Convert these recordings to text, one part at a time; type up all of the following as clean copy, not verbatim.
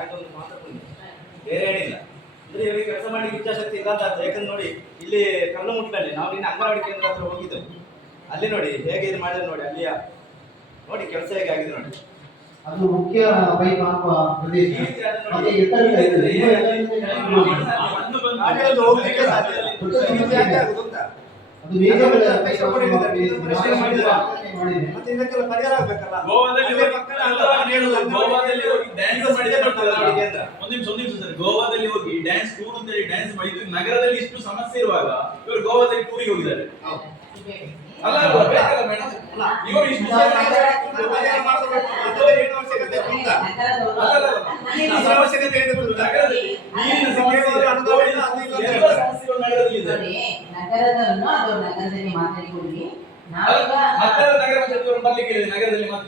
ಆಯ್ತು ಒಂದು ಮಾತ್ರ ಬೇರೆ ಏನಿಲ್ಲ. ಅಂದ್ರೆ ಇವರಿಗೆ ಕೆಲಸ ಮಾಡಲಿಕ್ಕೆ ಇಚ್ಛಾಶಕ್ತಿ ಇಲ್ಲ ಅಂತ ಅರ್ಥ. ಯಾಕಂದ್ರೆ ನೋಡಿ ಇಲ್ಲಿ ಕಲ್ಲುಮುಟ್ಟಿನಲ್ಲಿ ನಾವು ನಿನ್ನ ಅಂಗನವಾಡಿ ಕೇಂದ್ರ ಹತ್ರ ಹೋಗಿದ್ದೆವು. ಅಲ್ಲಿ ನೋಡಿ ಹೇಗೆ ಇದು ಮಾಡಿದ್ರೆ ನೋಡಿ, ಅಲ್ಲಿಯ ನೋಡಿ ಕೆಲಸ ಹೇಗೆ ಆಗಿದೆ ನೋಡಿ. ಅದು ಮುಖ್ಯ ಪೈಪ್ ಹಾಕುವ ಪ್ರದೇಶ. ಮತ್ತೆ ಹೋಗ್ಲಿಕ್ಕೆ ಸಾಧ್ಯ ಇಲ್ಲ. ಅದು ಬೇಗ ಮತ್ತೆ ಇದಕ್ಕೆಲ್ಲ ಪರಿಹಾರ ಆಗ್ಬೇಕಲ್ಲ. ಗೋವಾದಲ್ಲಿ ಹೋಗಿ ಡ್ಯಾನ್ಸ್ ಮಾಡಿದ್ರೆ ಒಂದು ನಿಮಿಷ ಸರ್, ಗೋವಾದಲ್ಲಿ ಹೋಗಿ ಡ್ಯಾನ್ಸ್ ಟೂರ್ ಅಂತ ಹೇಳಿ ಡ್ಯಾನ್ಸ್ ಮಾಡಿದ್ರು. ನಗರದಲ್ಲಿ ಇಷ್ಟು ಸಮಸ್ಯೆ ಇರುವಾಗ ಇವರು ಗೋವಾದಲ್ಲಿ ಟೂರಿಗೆ ಹೋಗಿದ್ದಾರೆ. ಅಲ್ಲ ಬೇಕಲ್ಲ ಮೇಡಮ್, ಇವರು ಇಷ್ಟು ಅವಶ್ಯಕತೆ ನಗರದಲ್ಲಿ ಮಾತಾಡಿಕೊಳ್ಳಿ. ನಗರದಲ್ಲಿ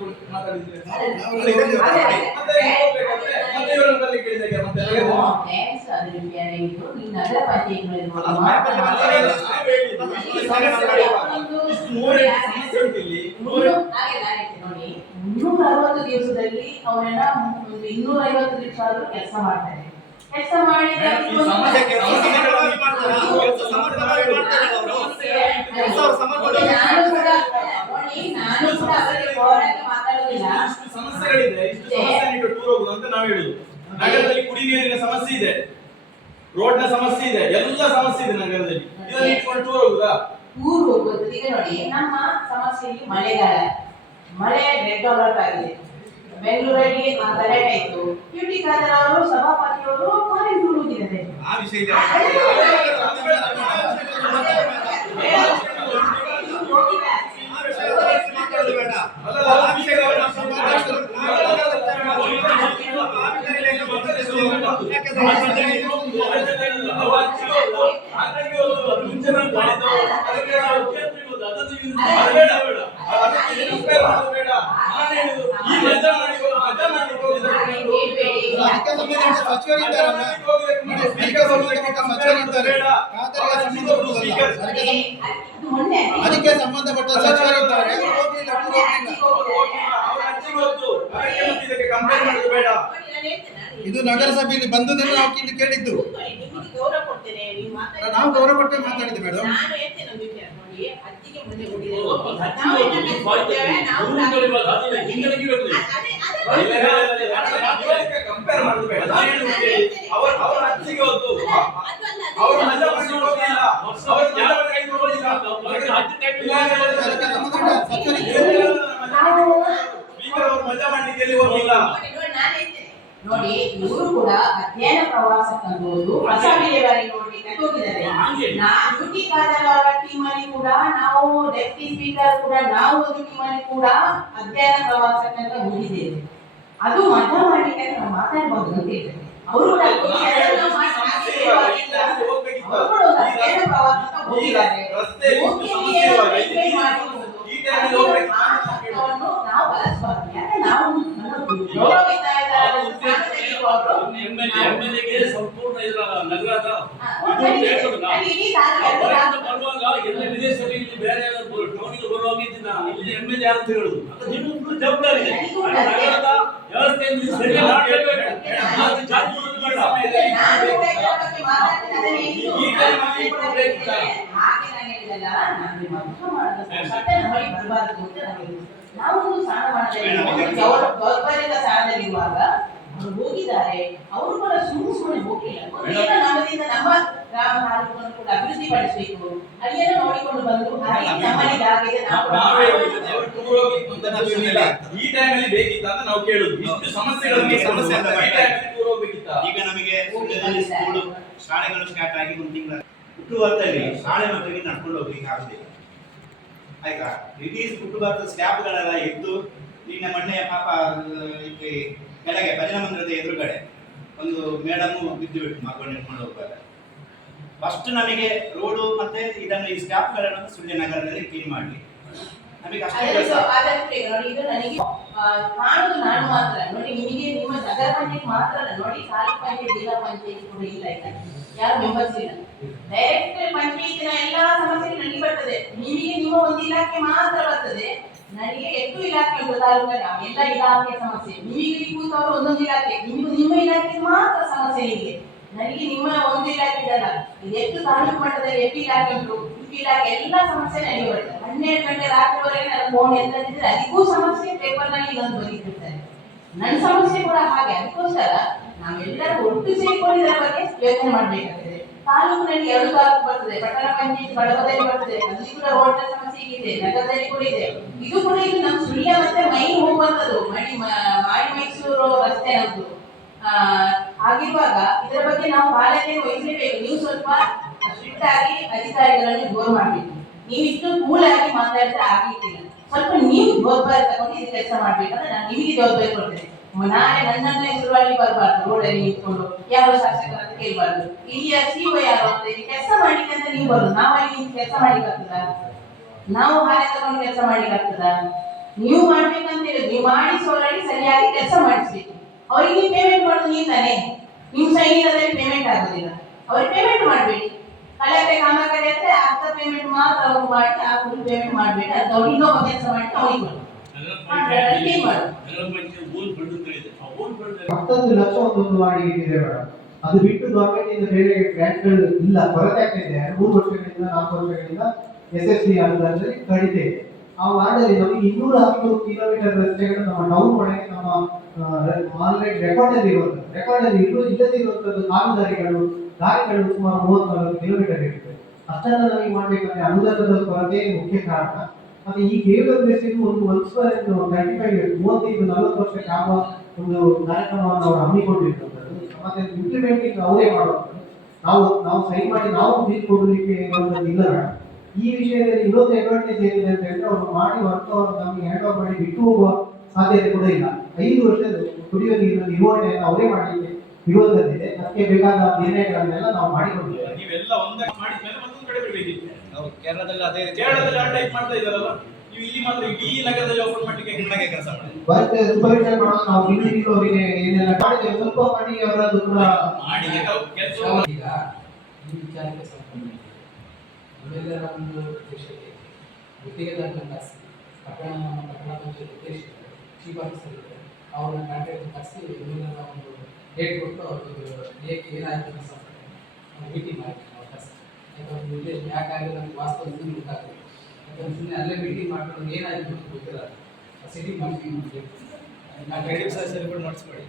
ನೋಡಿ 360 ದಿವಸದಲ್ಲಿ ಅವರೆಲ್ಲ 250 ದಿವಸ ಆದ್ರೂ ಕೆಲಸ ಮಾಡ್ತಾರೆ. ಕೆಲಸ ಮಾಡಿದ್ರೆ ಸಮಸ್ಯೆಗಳಿದೆ. ಇಷ್ಟು ಸಮಸ್ಯೆ ಟೂರ್ ಹೋಗುದು ಅಂತ ನಾವು ಹೇಳುದು. ನಗರದಲ್ಲಿ ಕುಡಿ ನೀರಿನ ಸಮಸ್ಯೆ ಇದೆ, ರೋಡ್ ನ ಸಮಸ್ಯೆ ಇದೆ, ಎಲ್ಲ ಸಮಸ್ಯೆ ಇದೆ ನಗರದಲ್ಲಿ. ಇದನ್ನ ಇಟ್ಕೊಂಡು ಟೂರ್ ಹೋಗುದಾ? ಟೂರ್ ಹೋಗುದು. ಈಗ ನೋಡಿ ನಮ್ಮ ಸಮಸ್ಯೆಯಲ್ಲಿ ಮಳೆಗಾಲ, ಮಳೆ ರೆಡ್ ಅಲರ್ಟ್ ಆಗಿದೆ. ಬೆಂಗಳೂರಲ್ಲಿ ಗಲಾಟೆ ಆಯ್ತು. ಬ್ಯೂಟಿ ಖಾದರ್ ಅವರು ಸಭಾಪತಿಯವರು ಫಾರಿನ್ ಟೂರ್ ಹೋಗಿದ್ದಾರೆ. ಆ ವಿಷಯ ಅದಕ್ಕೆ ಸಂಬಂಧಪಟ್ಟ ಸಚಿವರಿದ್ದಾರೆ. ಇದು ನಗರಸಭೆಯಲ್ಲಿ ಬಂದುದನ್ನು ನಾವು ಇಲ್ಲಿ ಕೇಳಿದ್ದು. ನಾವು ಗೌರವ ಕೊಟ್ಟೆ ಮಾತಾಡಿದ್ದೆ ಮೇಡಮ್. ನೋಡಿ ಇವರು ಕೂಡ ಅಧ್ಯಯನ ಪ್ರವಾಸಕ್ಕಂದು ಹೊಸ ವಿಲೇವಾರಿ ನೋಡ್ಲಿಕ್ಕೆ ಹೋಗಿದ್ದಾರೆ. ಬ್ಯೂಟಿ ಖಾದರ್ ಅವರ ಟೀಮ್ ಅಲ್ಲಿ ಕೂಡ ನಾವು ಡೆಪ್ಟಿ ಸ್ಪೀಕರ್ ಕೂಡ ನಾವು ಒಂದು ಟೀಮ್ ಅಲ್ಲಿ ಕೂಡ ಅಧ್ಯಯನ ಪ್ರವಾಸಕ್ಕಂತ ಹೋಗಿದ್ದೇವೆ. ಅದು ಮತ ಮಾಡ್ಲಿಕ್ಕೆ ನಾವು ಮಾತಾಡಬಹುದು ಅಂತ ಹೇಳಿದ್ದಾರೆ. ಅವರು ಕೂಡ ಅಧ್ಯಯನ ಪ್ರವಾಸಕ್ಕೆ ಹೋಗಿದ್ದಾರೆ. ನಾವು ಬಳಸಬಾರ್ದು. ಯಾಕೆ ನಾವು ಎಂಎಲ್ಎಗೆ ಸಂಪೂರ್ಣ ನಗರದ ಎಲ್ಲ ವಿದೇಶದಲ್ಲಿ ಇಲ್ಲಿ ಬೇರೆ ಟೌನಿಗೆ ಬರುವಾಗ ಇಲ್ಲಿ ಎಂಎಲ್ಎ ಅಂತ ಹೇಳುದು ನಿಮ್ಮ ಜವಾಬ್ದಾರಿ ಇದೆ. ನಗರದ ವ್ಯವಸ್ಥೆಯನ್ನು ಸರಿಯಾಗಿ ನಾವು ಜವಾಬ್ದಾರಿಯ ಸ್ಥಾನದಲ್ಲಿರುವಾಗ ಅವರು ಹೋಗಿದ್ದಾರೆ. ಅವರು ಕೂಡ ಸುಮ್ಮನೆ ಹೋಗಿಲ್ಲ. ನಮ್ಮದಿಂದ ನಮ್ಮ ಗ್ರಾಮ ತಾಲೂಕನ್ನು ಕೂಡ ಅಭಿವೃದ್ಧಿ ಪಡಿಸಬೇಕು. ಅಲ್ಲಿಯನ್ನು ನೋಡಿಕೊಂಡು ಬಂದು ಈ ಟೈಮಲ್ಲಿ ಬೇಕಿತ್ತ ಅಂತ ನಾವು ಕೇಳುದು. ಇಷ್ಟು ಸಮಸ್ಯೆಗಳಿಗೆ ಸಮಸ್ಯೆ ಅಂತ ಈಗ ನಮಗೆ ಶಾಲೆಗಳು ಸ್ಟಾರ್ಟ್ ಆಗಿ ಒಂದು ತಿಂಗಳ ಹುಟ್ಟುಹಬ್ಬದಲ್ಲಿ ಶಾಲೆ ಮಕ್ಕಳಿಗೆ ನಡ್ಕೊಂಡು ಹೋಗ್ಲಿಕ್ಕೆ ಆಗುದಿಲ್ಲ. ಆಯ್ತಾ, ಇಡೀ ಹುಟ್ಟುಹಬ್ಬದ ಸ್ಟಾಫ್ಗಳೆಲ್ಲ ಇದ್ದು ನಿನ್ನ ಮೊನ್ನೆ ಪಾಪ ಕೆಳಗೆ ಭಜನಾ ಮಂದಿರದ ಎದುರುಗಡೆ ಒಂದು ಮೇಡಮ್ ಬಿದ್ದು ಬಿಟ್ಟು ಮಕ್ಕಳು ನಿಡ್ಕೊಂಡು ಹೋಗ್ತಾರೆ. ಫಸ್ಟ್ ನಮಗೆ ರೋಡು ಮತ್ತೆ ಇದನ್ನು ಈ ಸ್ಟಾಫ್ಗಳನ್ನು ಸುಳ್ಯ ನಗರದಲ್ಲಿ ಕ್ಲೀನ್ ಮಾಡಿ ನಮಗೆ ಅಷ್ಟೇ ಇದು ನನಗೆ ಕಾಣುದು ನಾನು ಮಾತ್ರ ನೋಡಿ. ನಿಮಗೆ ನಿಮ್ಮ ನಗರ ಪಂಚಾಯತ್ ಮಾತ್ರ ಅಲ್ಲ ನೋಡಿ, ತಾಲೂಕ್ ಪಂಚಾಯತ್ ಜಿಲ್ಲಾ ಪಂಚಾಯತ್ ಕೂಡ ಇಲ್ಲ. ಯಾರು ಮೆಂಬರ್ಸ್ ಇಲ್ಲ. ಡೈರೆಕ್ಟ್ ಪಂಚಾಯತಿನ ಎಲ್ಲಾ ಸಮಸ್ಯೆ ನನಗೆ ಬರ್ತದೆ. ನಿಮಗೆ ನಿಮ್ಮ ಒಂದು ಇಲಾಖೆ ಮಾತ್ರ ಬರ್ತದೆ. ನನಗೆ ಎಷ್ಟು ಇಲಾಖೆ ಉಂಟು ತಾಲೂಕಲ್ಲಿ ಎಲ್ಲ ಇಲಾಖೆ ಸಮಸ್ಯೆ. ನಿಮಗೆ ಕೂತವರು ಒಂದೊಂದು ಇಲಾಖೆ, ನಿಮ್ಮ ಇಲಾಖೆ ಎಷ್ಟು ತಾಲೂಕು ಮಟ್ಟದಲ್ಲಿ ಎಪಿ ಇಲಾಖೆ ಉಂಟು, ಕೃಷಿ ಇಲಾಖೆ ಎಲ್ಲ ಸಮಸ್ಯೆ ನನಗೆ ಬರ್ತದೆ. 12 ಗಂಟೆ ರಾತ್ರಿವರೆಗೆ ನನ್ನ ಫೋನ್ ಎತ್ತದಿದ್ರೆ ಅದಕ್ಕೂ ಸಮಸ್ಯೆ ಪೇಪರ್ನಲ್ಲಿ ಇನ್ನೊಂದು ಬರೀತಿರ್ತಾರೆ. ನನ್ನ ಸಮಸ್ಯೆ ಕೂಡ ಹಾಗೆ. ಅದಕ್ಕೋಸ್ಕರ ನಾವೆಲ್ಲರೂ ಒಟ್ಟು ಸೇರಿಕೊಂಡು ಇದರ ಬಗ್ಗೆ ಯೋಚನೆ ಮಾಡಬೇಕಾಗ್ತದೆ. ತಾಲೂಕಿನಲ್ಲಿ 2 ತಾಲೂಕು ಬರ್ತದೆ, ಪಟ್ಟಣ ಪಂಚಾಯತ್ ಬಡವದಲ್ಲಿ ಬರ್ತದೆ, ಅಲ್ಲಿ ಕೂಡ ರೋಡ್ನ ಸಮಸ್ಯೆ ಇದೆ, ನಗರದಲ್ಲಿ ಕೂಡ ಇದೆ. ಇದು ಕೂಡ ಇದು ನಮ್ಮ ಸುಳ್ಯ ಮತ್ತೆ ಮೈ ಹೋಗುವಂತದ್ದು, ಮಾಡಿ ಮೈಸೂರು ರಸ್ತೆ ನಮ್ದು. ಹಾಗಿರುವಾಗ ಇದರ ಬಗ್ಗೆ ನಾವು ಕಾಳಜಿ ವಹಿಸಲೇಬೇಕು. ನೀವು ಸ್ವಲ್ಪ ಸ್ಟ್ರಿಕ್ಟ್ ಆಗಿ ಅಧಿಕಾರಿಗಳನ್ನು ಜೋರು ಮಾಡಬೇಕು. ನೀವು ಇಷ್ಟು ಕೂಲ್ ಆಗಿ ಮಾತಾಡಿದ್ರೆ ಆಗ್ಲಿಕ್ಕಿಲ್ಲ. ಸ್ವಲ್ಪ ನೀವು ಜವಾಬ್ದಾರಿ ತಗೊಂಡು ಇದು ಕೆಲಸ ಮಾಡ್ಬೇಕಂದ್ರೆ ನಾನು ನಿಮಗೆ ಜವಾಬ್ದಾರಿ ಕೊಡ್ತೇನೆ. ನಾಳೆ ನನ್ನನ್ನೇ ಹೆಸರುವಾಗಿ ಬರಬಾರ್ದು, ರೋಡಲ್ಲಿ ನಿಂತ್ಕೊಂಡು ಯಾವ ಶಾಸಕರ ಅಂತ ಕೇಳಬಾರ್ದು. ಇಲ್ಲಿಯ ಸಿಒ ಯಾರು ಅಂತ ಇಲ್ಲಿ ಕೆಲಸ ಮಾಡ್ಲಿಕ್ಕೆ ಅಂತ ನೀವು ಬರೋದು. ನಾವಲ್ಲಿ ಕೆಲಸ ಮಾಡ್ಲಿಕ್ಕೆ ಆಗ್ತದ? ನಾವು ಹಾಗೆ ತಗೊಂಡು ಕೆಲಸ ಮಾಡ್ಲಿಕ್ಕೆ ಆಗ್ತದ? ನೀವು ಮಾಡ್ಬೇಕಂತ ಹೇಳಿ ನೀವು ಮಾಡಿಸೋರಲ್ಲಿ ಸರಿಯಾಗಿ ಕೆಲಸ ಮಾಡಿಸ್ಬೇಕು. ಅವರಿಗೆ ನೀವು ಪೇಮೆಂಟ್ ಮಾಡೋದು ನೀವು ತಾನೆ. ನಿಮ್ಮ ಸೈನಿಕರಲ್ಲಿ ಪೇಮೆಂಟ್ ಆಗೋದಿಲ್ಲ, ಅವ್ರಿಗೆ ಪೇಮೆಂಟ್ ಮಾಡಬೇಡಿ. ಕಲೆಕ್ಟರ್ ಕಾಮಗಾರಿ ಅಂದ್ರೆ ಅರ್ಧ ಪೇಮೆಂಟ್ ಮಾತ್ರ ಅವ್ರು ಮಾಡಿ ಆ ಫುಲ್ ಪೇಮೆಂಟ್ ಮಾಡಬೇಡಿ. ಅದು ಅವ್ರು ಇನ್ನೊಬ್ಬ ಕೆಲಸ ಮಾಡಿ ಅವ್ರಿಗೆ ಮಾಡಿ. 10 ಲಕ್ಷ ಒಂದು ಮಾಡಿ ಇಟ್ಟಿದೆ ಮೇಡಮ್. ಅದು ಬಿಟ್ಟು ಗವರ್ಮೆಂಟ್ ಇಂದ ಬೇರೆ ಗ್ರಾಂಟ್ಗಳು ಇಲ್ಲ, ಕೊರತೆ ಆಗ್ತಿದೆ. 3 ವರ್ಷಗಳಿಂದ 4 ವರ್ಷಗಳಿಂದ SSB ಅನುದಾನದಲ್ಲಿ ಕಡಿಮೆ ಇದೆ. ಆ ವಾರ್ಡಲ್ಲಿ ನಮಗೆ 200 ಕಿಲೋಮೀಟರ್ ರಸ್ತೆಗಳು ನಮ್ಮ ಟೌನ್ ಒಳಗೆ ನಮ್ಮ ಆಲ್ರೆಡಿ ರೆಕಾರ್ಡ್ ಅಲ್ಲಿ ಇಲ್ಲದಿರುವಂತದ್ದು ಕಾಲುದಾರಿಗಳು ದಾರಿಗಳು ಸುಮಾರು 34 ಕಿಲೋಮೀಟರ್ ಇರುತ್ತೆ. ಅಷ್ಟನ್ನ ನಮಗೆ ಮಾಡ್ಬೇಕಂದ್ರೆ ಅನುದಾನದ ಕೊರತೆ ಮುಖ್ಯ ಕಾರಣ. ಮತ್ತೆ ಈ KWS ಒಂದು 35-40 ವರ್ಷಕ್ಕೆ ಆಗುವ ಒಂದು ಕಾರ್ಯಕ್ರಮವನ್ನು ಅವರು ಹಮ್ಮಿಕೊಂಡಿರುವಂತದ್ದು. ಮತ್ತೆ ಇಂಪ್ಲಿಮೆಂಟಿಂಗ್ ಅವರೇ ಮಾಡುವಂಥದ್ದು. ನಾವು ಸೈನ್ ಮಾಡಿ ನಾವು ಬಿಲ್ ಕೊಡಲಿಕ್ಕೆ ಇರುವಂತದ್ದು ಇಲ್ಲ. ಈ ವಿಷಯದಲ್ಲಿ ಇನ್ನೊಂದು ಅಡ್ವಾಂಟೇಜ್ ಏನಿದೆ ಅಂತ ಹೇಳಿದ್ರೆ ಅವರು ಮಾಡಿ ವರ್ಕ್ ನಮಗೆ ಹ್ಯಾಂಡ್ ಓವರ್ ಮಾಡಿ ಬಿಟ್ಟು ಹೋಗುವ ಸಾಧ್ಯತೆ ಕೂಡ ಇಲ್ಲ. 5 ವರ್ಷದ ಕುಡಿಯುವ ನೀರಿನ ನಿರ್ವಹಣೆಯನ್ನು ಅವರೇ ಮಾಡಲಿಕ್ಕೆ ಇರುವಂತದ್ದಿದೆ. ಅದಕ್ಕೆ ಬೇಕಾದ ನಿರ್ಣಯಗಳನ್ನೆಲ್ಲ ನಾವು ಮಾಡಿಕೊಂಡಿದ್ದೇವೆ. ನೀವೆಲ್ಲ ಒಂದಾಗಿ ಮಾಡಿದ್ಮೇಲೆ ಮತ್ತೊಂದು ಕಡೆ ಬಿಡಬೇಕಿತ್ತು. ಕೇರಳದಲ್ಲಿ ಅದೇ ಕೇರಳದಲ್ಲಿ ಆ ಟೈಪ್ ಮಾಡ್ತಾ ಇದ್ದಾರಲ್ಲ, ನೀವು ಇಲ್ಲಿ ಮಾತ್ರ ಇಡೀ ನಗರದಲ್ಲಿ ಓಪನ್ ಮಾಡಲಿಕ್ಕೆ ನಿಮಗೆ ಕೆಲಸ ಮಾಡಿ ವರ್ಕ್ ಸೂಪರ್ವಿಷನ್ ಮಾಡೋದು ನಾವು ಬಿಲ್ಡಿಂಗ್ ಅವರಿಗೆ ಏನೆಲ್ಲ ಮಾಡಿದ್ದೇವೆ ಸ್ವಲ್ಪ ಮಾಡಿ ಅವರದ್ದು ಕೂಡ ಮಾಡಿ ಕೆಲಸ. ಈಗ ಈ ವಿಚಾರಕ್ಕೆ ಸಂಬಂಧ ಇವೆಲ್ಲರ ಒಂದು ಉದ್ದೇಶಕ್ಕೆ ಗುತ್ತಿಗೆದಾರನ ಕರೆಸಿ ಪಟ್ಟಣ ಪಂಚಾಯತ್ ಉದ್ದೇಶಿಸಿದ್ದಾರೆ, ಚೀಫ್ ಆಫೀಸರ್ ಇದ್ದಾರೆ, ಅವ್ರನ್ನ ಕಾಂಟ್ಯಾಕ್ಟ್ ಕರೆಸಿ ಇವೆಲ್ಲರ ಒಂದು ಡೇಟ್ ಕೊಟ್ಟು ಅವ್ರದ್ದು ಏನಾಯ್ತು ಮೀಟಿಂಗ್ ಮಾಡಿ ನಾವು ಕರೆಸಿ. ಯಾಕಂದ್ರೆ ಒಂದು ಉದ್ದೇಶ ಯಾಕಾಗಲಿ ನಮ್ಗೆ ವಾಸ್ತವ ಗೊತ್ತಾಗ್ತದೆ. ಯಾಕಂದ್ರೆ ಸುಮ್ಮನೆ ಅಲ್ಲೇ ಮೀಟಿಂಗ್ ಮಾಡ್ಕೊಂಡು ಏನಾಯ್ತು ಅಂತ ಗೊತ್ತಿಲ್ಲ. ಸಿಟಿ ಮಾಡಿ ಮಾಡಿಸ್ಕೊಳ್ಳಿ.